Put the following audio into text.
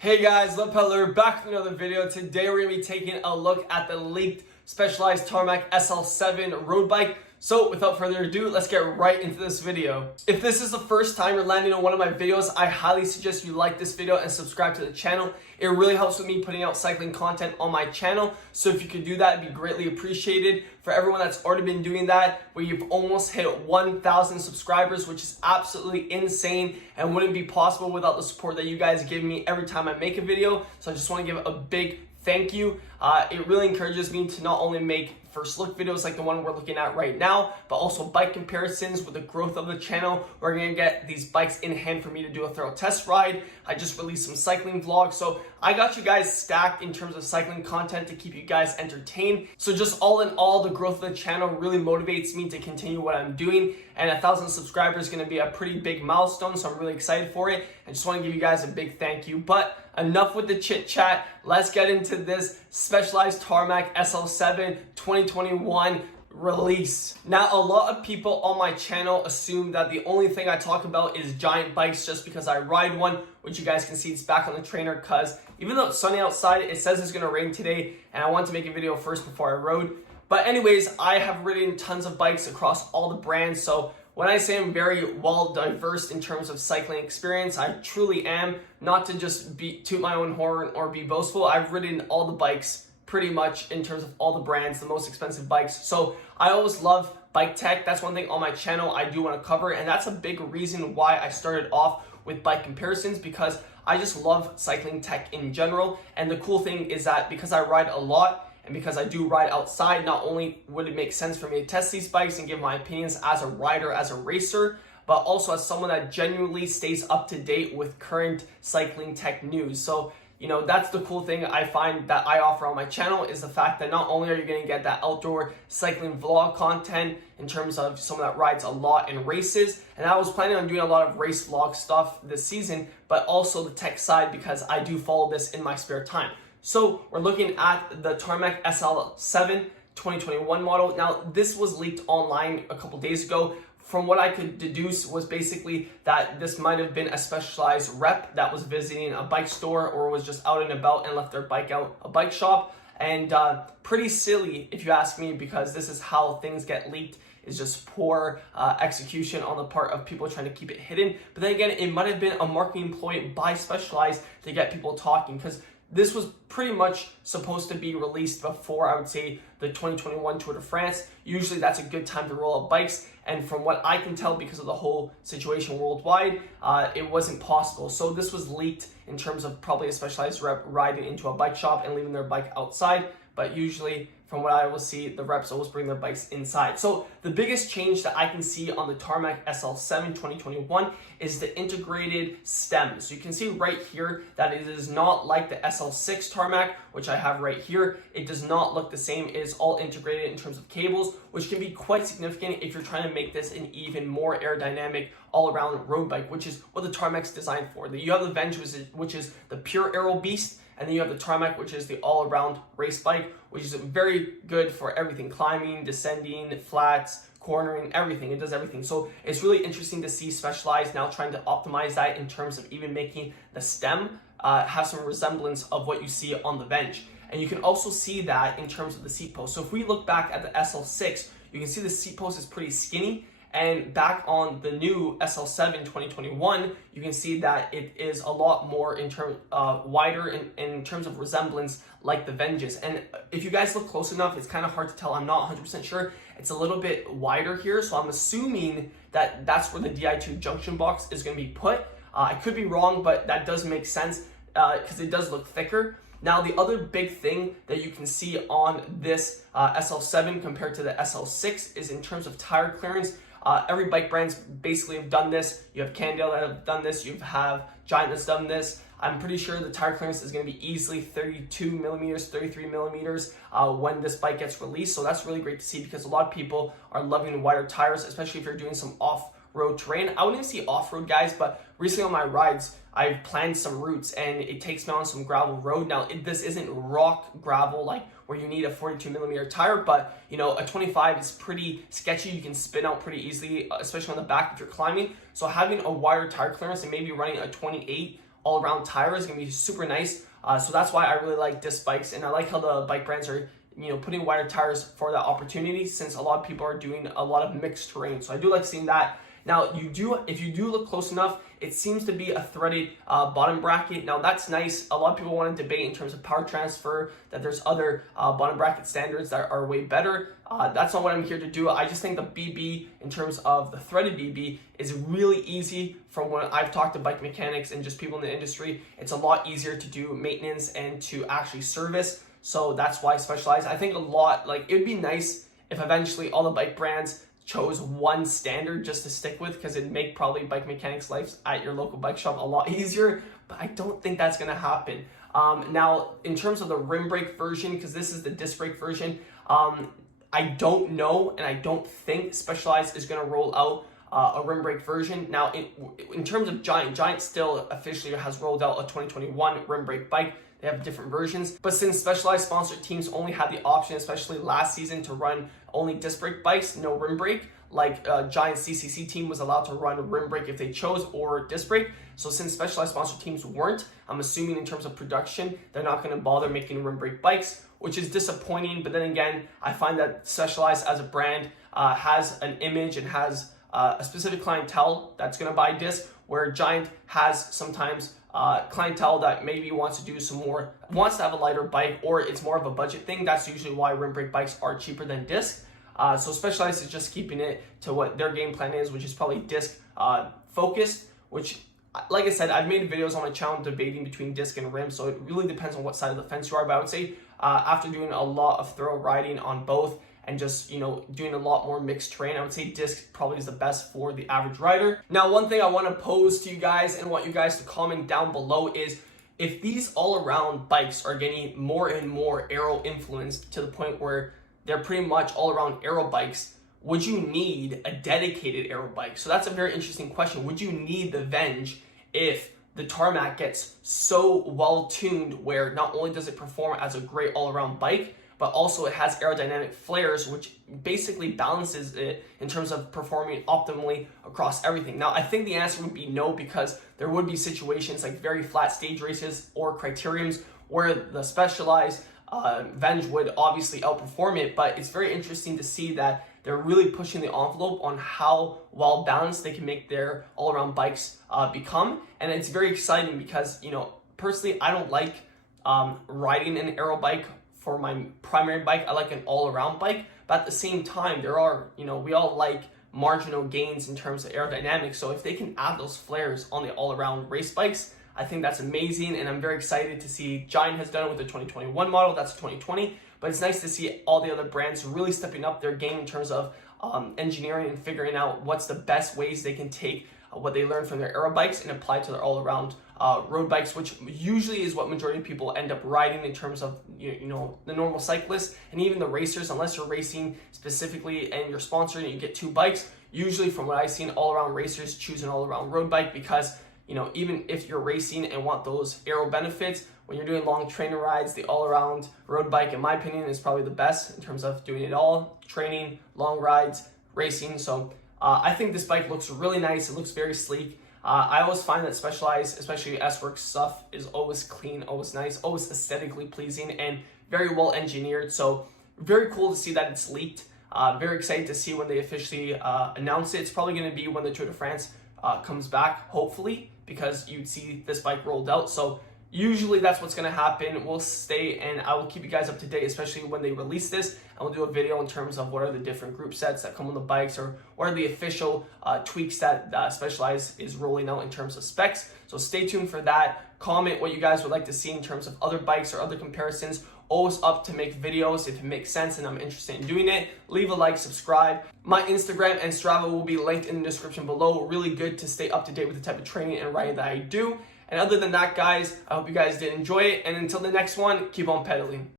Hey guys, lepedaler back with another video. Today we're going to be taking a look at the leaked Specialized Tarmac SL7 road bike. So without further ado, let's get right into this video. If this is the first time you're landing on one of my videos, I highly suggest you like this video and subscribe to the channel. It really helps with me putting out cycling content on my channel. So if you could do that, it'd be greatly appreciated. For everyone that's already been doing that, we've almost hit 1,000 subscribers, which is absolutely insane and wouldn't be possible without the support that you guys give me every time I make a video. So I just want to give a big thank you. It really encourages me to not only make first look videos like the one we're looking at right now, but also bike comparisons. With the growth of the channel, we're gonna get these bikes in hand for me to do a thorough test ride. I just released some cycling vlogs, so I got you guys stacked in terms of cycling content to keep you guys entertained. So just all in all, the growth of the channel really motivates me to continue what I'm doing, and 1,000 subscribers is gonna be a pretty big milestone, so I'm really excited for it. I just wanna give you guys a big thank you, but enough with the chit chat. Let's get into this Specialized Tarmac SL7 2021 release. Now, a lot of people on my channel assume that the only thing I talk about is giant bikes just because I ride one, which you guys can see it's back on the trainer because even though it's sunny outside, it says it's gonna rain today, and I wanted to make a video first before I rode. But anyways, I have ridden tons of bikes across all the brands, so when I say I'm very well diverse in terms of cycling experience, I truly am. Not to just toot my own horn or be boastful, I've ridden all the bikes pretty much in terms of all the brands, the most expensive bikes. So I always love bike tech. That's one thing on my channel I do want to cover, and that's a big reason why I started off with bike comparisons, because I just love cycling tech in general. And the cool thing is that because I ride a lot, and because I do ride outside, not only would it make sense for me to test these bikes and give my opinions as a rider, as a racer, but also as someone that genuinely stays up to date with current cycling tech news. So, you know, that's the cool thing I find that I offer on my channel, is the fact that not only are you going to get that outdoor cycling vlog content in terms of someone that rides a lot in races, and I was planning on doing a lot of race vlog stuff this season, but also the tech side because I do follow this in my spare time. So we're looking at the Tarmac SL7 2021 model. Now, this was leaked online a couple days ago. From what I could deduce was basically that this might have been a Specialized rep that was visiting a bike store or was just out and about and left their bike out a bike shop. And pretty silly if you ask me, because this is how things get leaked, is just poor execution on the part of people trying to keep it hidden. But then again, it might have been a marketing ploy by Specialized to get people talking, because this was pretty much supposed to be released before, I would say, the 2021 Tour de France. Usually that's a good time to roll out bikes, and from what I can tell, because of the whole situation worldwide, it wasn't possible. So this was leaked in terms of probably a Specialized rep riding into a bike shop and leaving their bike outside, but usually from what I will see, the reps always bring their bikes inside. So the biggest change that I can see on the Tarmac SL7 2021 is the integrated stem. So you can see right here that it is not like the SL6 Tarmac, which I have right here. It does not look the same. It is all integrated in terms of cables, which can be quite significant if you're trying to make this an even more aerodynamic all-around road bike, which is what the Tarmac's designed for. You have the Venge, which is the pure aero beast, and then you have the Tarmac, which is the all-around race bike, which is very good for everything: climbing, descending, flats, cornering, everything. It does everything. So it's really interesting to see Specialized now trying to optimize that in terms of even making the stem have some resemblance of what you see on the Venge. And you can also see that in terms of the seat post. So if we look back at the SL6, you can see the seat post is pretty skinny. And back on the new SL7 2021, you can see that it is a lot more wider in terms of resemblance like the Venges. And if you guys look close enough, it's kind of hard to tell. I'm not 100% sure. It's a little bit wider here, so I'm assuming that that's where the Di2 junction box is going to be put. I could be wrong, but that does make sense because it does look thicker. Now, the other big thing that you can see on this SL7 compared to the SL6 is in terms of tire clearance. Every bike brands basically have done this. You have Cannondale that have done this. You have Giant that's done this. I'm pretty sure the tire clearance is going to be easily 32 millimeters, 33 millimeters when this bike gets released. So that's really great to see, because a lot of people are loving wider tires, especially if you're doing some off-road terrain. I wouldn't even see off-road, guys, but recently on my rides, I've planned some routes and it takes me on some gravel road. Now, this isn't rock gravel like where you need a 42 millimeter tire, but you know, a 25 is pretty sketchy. You can spin out pretty easily, especially on the back if you're climbing. So having a wider tire clearance and maybe running a 28 all-around tire is going to be super nice. So that's why I really like disc bikes, and I like how the bike brands are putting wider tires for that opportunity, since a lot of people are doing a lot of mixed terrain. So I do like seeing that. Now, if you do look close enough, it seems to be a threaded bottom bracket. Now, that's nice. A lot of people want to debate in terms of power transfer that there's other bottom bracket standards that are way better. That's not what I'm here to do. I just think the BB, in terms of the threaded BB, is really easy. From when I've talked to bike mechanics and just people in the industry, it's a lot easier to do maintenance and to actually service. So that's why Specialized, I think it would be nice if eventually all the bike brands chose one standard just to stick with, because it'd make probably bike mechanics' lives at your local bike shop a lot easier, but I don't think that's going to happen. Now, in terms of the rim brake version, because this is the disc brake version, I don't know, and I don't think Specialized is going to roll out a rim brake version. Now, in terms of Giant still officially has rolled out a 2021 rim brake bike. They have different versions, but since Specialized sponsored teams only had the option, especially last season, to run only disc brake bikes, no rim brake, like Giant's CCC team was allowed to run rim brake if they chose, or disc brake. So since Specialized sponsored teams weren't, I'm assuming in terms of production, they're not going to bother making rim brake bikes, which is disappointing. But then again, I find that Specialized as a brand has an image and has a specific clientele that's going to buy disc, where Giant has sometimes clientele that maybe wants to have a lighter bike, or it's more of a budget thing. That's usually why rim brake bikes are cheaper than disc. So Specialized is just keeping it to what their game plan is, which is probably disc focused, which, like I said, I've made videos on my channel debating between disc and rim, so it really depends on what side of the fence you are. But I would say after doing a lot of thorough riding on both, and just doing a lot more mixed terrain, I would say disc probably is the best for the average rider. Now, one thing I want to pose to you guys and want you guys to comment down below is, if these all-around bikes are getting more and more aero influenced to the point where they're pretty much all-around aero bikes, would you need a dedicated aero bike? So that's a very interesting question. Would you need the Venge if the tarmac gets so well tuned where not only does it perform as a great all-around bike, but also it has aerodynamic flares, which basically balances it in terms of performing optimally across everything? Now, I think the answer would be no, because there would be situations like very flat stage races or criteriums where the Specialized Venge would obviously outperform it. But it's very interesting to see that they're really pushing the envelope on how well balanced they can make their all-around bikes become. And it's very exciting because, personally, I don't like riding an aero bike for my primary bike. I like an all-around bike, but at the same time, there are, we all like marginal gains in terms of aerodynamics. So if they can add those flares on the all-around race bikes, I think that's amazing, and I'm very excited to see Giant has done it with the 2021 model. That's 2020, but it's nice to see all the other brands really stepping up their game in terms of engineering and figuring out what's the best ways they can take what they learn from their aero bikes and apply to their all-around road bikes, which usually is what majority of people end up riding in terms of the normal cyclists and even the racers. Unless you're racing specifically and you're sponsored and you get two bikes, usually from what I've seen, all-around racers choose an all-around road bike, because even if you're racing and want those aero benefits, when you're doing long training rides, the all-around road bike, in my opinion, is probably the best in terms of doing it all: training, long rides, racing. So I think this bike looks really nice. It looks very sleek. I always find that Specialized, especially S-Works stuff, is always clean, always nice, always aesthetically pleasing, and very well engineered. So very cool to see that it's leaked. Very excited to see when they officially announce it. It's probably going to be when the Tour de France comes back, hopefully, because you'd see this bike rolled out. So usually that's what's going to happen. We'll stay, and I will keep you guys up to date, especially when they release this. And we'll do a video in terms of what are the different group sets that come on the bikes, or what are the official tweaks that Specialized is rolling out in terms of specs. So stay tuned for that. Comment what you guys would like to see in terms of other bikes or other comparisons. Always up to make videos if it makes sense and I'm interested in doing it. Leave a like, subscribe. My Instagram and Strava will be linked in the description below. Really good to stay up to date with the type of training and riding that I do. And other than that, guys, I hope you guys did enjoy it. And until the next one, keep on pedaling.